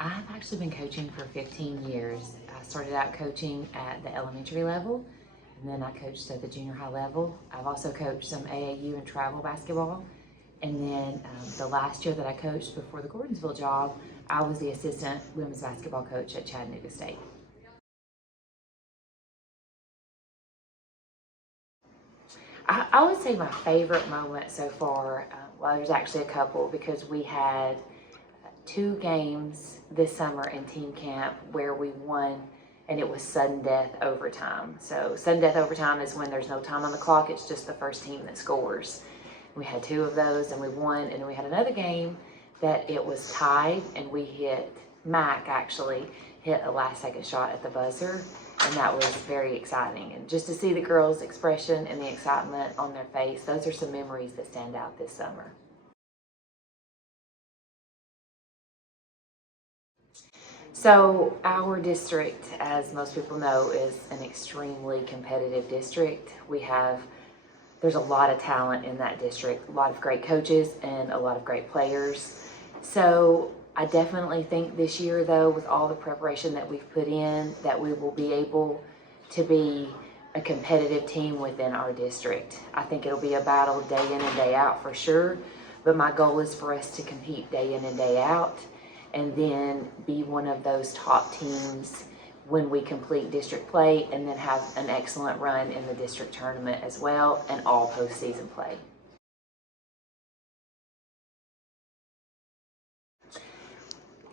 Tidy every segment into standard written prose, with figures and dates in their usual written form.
I've actually been coaching for 15 years. I started out coaching at the elementary level, and then I coached at the junior high level. I've also coached some AAU and travel basketball. And then the last year that I coached before the Gordonsville job, I was the assistant women's basketball coach at Chattanooga State. I would say my favorite moment so far, well, there's actually a couple because we had 2 games this summer in team camp where we won, and it was sudden death overtime. So sudden death overtime is when there's no time on the clock, it's just the first team that scores. We had 2 of those and we won, and then we had another game that it was tied, and Mac actually hit a last second shot at the buzzer, and that was very exciting. And just to see the girls' expression and the excitement on their face, those are some memories that stand out this summer. So our district, as most people know, is an extremely competitive district. There's a lot of talent in that district, a lot of great coaches and a lot of great players. So I definitely think this year, though, with all the preparation that we've put in, that we will be able to be a competitive team within our district. I think it'll be a battle day in and day out for sure, but my goal is for us to compete day in and day out and then be one of those top teams when we complete district play, and then have an excellent run in the district tournament as well, and all postseason play.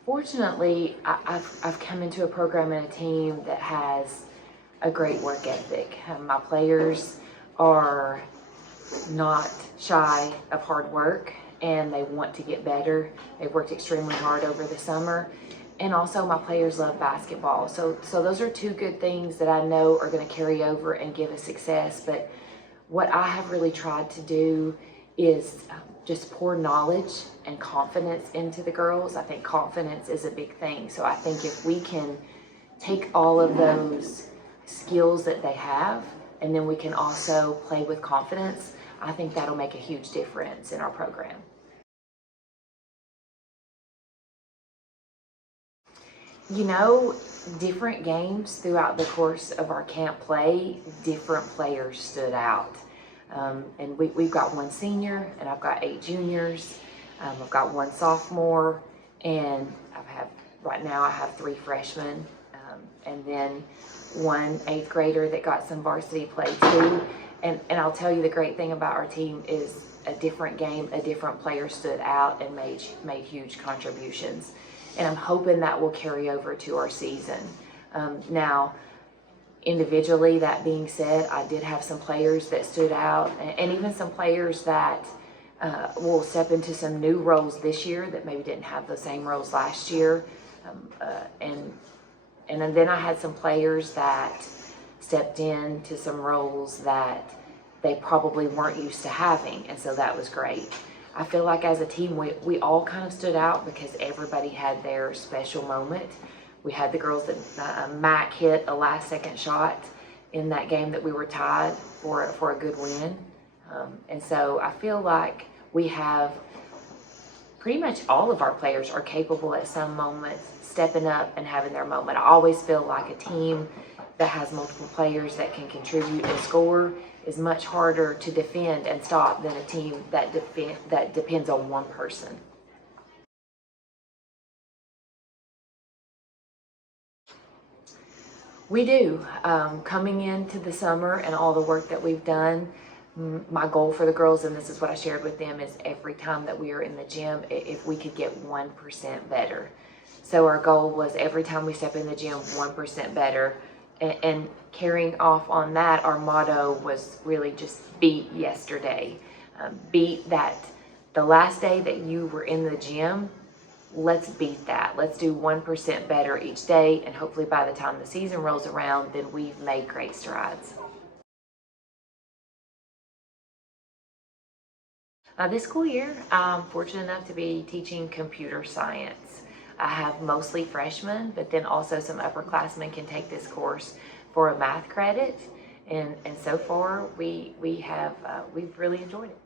Fortunately, I've come into a program and a team that has a great work ethic. My players are not shy of hard work, and they want to get better. They've worked extremely hard over the summer. And also my players love basketball. So those are 2 good things that I know are going to carry over and give us success. But what I have really tried to do is just pour knowledge and confidence into the girls. I think confidence is a big thing. So I think if we can take all of those skills that they have, and then we can also play with confidence, I think that'll make a huge difference in our program. You know, different games throughout the course of our camp play, different players stood out. And we've got 1 senior, and I've got 8 juniors. I've got 1 sophomore, and right now I have 3 freshmen, and then 1 8th grader that got some varsity play too. And I'll tell you, the great thing about our team is a different game, a different player stood out and made huge contributions. And I'm hoping that will carry over to our season. Now, individually, that being said, I did have some players that stood out, and even some players that will step into some new roles this year that maybe didn't have the same roles last year. And then I had some players that stepped into some roles that they probably weren't used to having, and so that was great. I feel like as a team, we all kind of stood out because everybody had their special moment. We had the girls that Mac hit a last second shot in that game that we were tied for a good win. And so I feel like we have pretty much all of our players are capable at some moment stepping up and having their moment. I always feel like a team that has multiple players that can contribute and score is much harder to defend and stop than a team that depends on one person. We do. Coming into the summer and all the work that we've done, my goal for the girls, and this is what I shared with them, is every time that we are in the gym, if we could get 1% better. So our goal was every time we step in the gym, 1% better. And carrying off on that, our motto was really just beat yesterday. Beat that. The last day that you were in the gym, let's beat that. Let's do 1% better each day, and hopefully by the time the season rolls around, then we've made great strides. This school year, I'm fortunate enough to be teaching computer science. I have mostly freshmen, but then also some upperclassmen can take this course for a math credit. And so far, we've really enjoyed it.